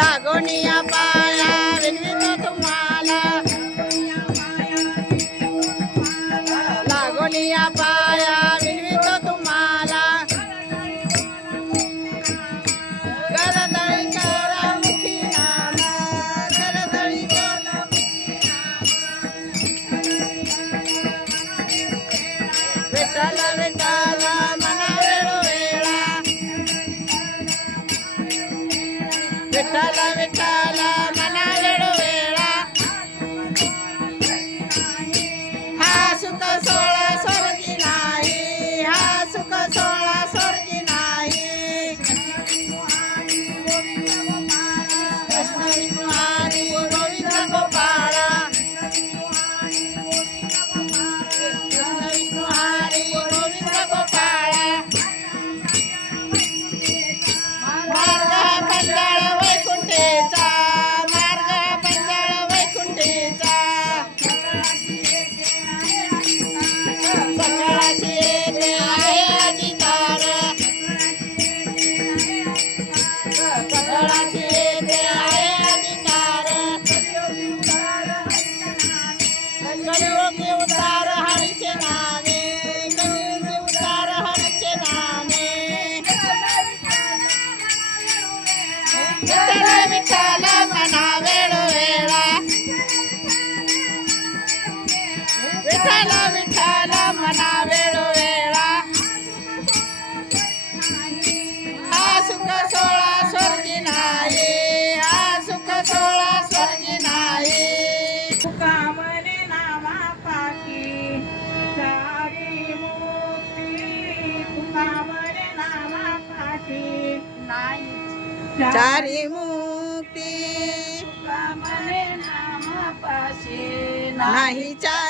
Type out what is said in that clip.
लागोनिया पाया विनवितो तुम्हाला. लागोनिया पाया विनवितो नाही चारी मुक्ती. नाही चार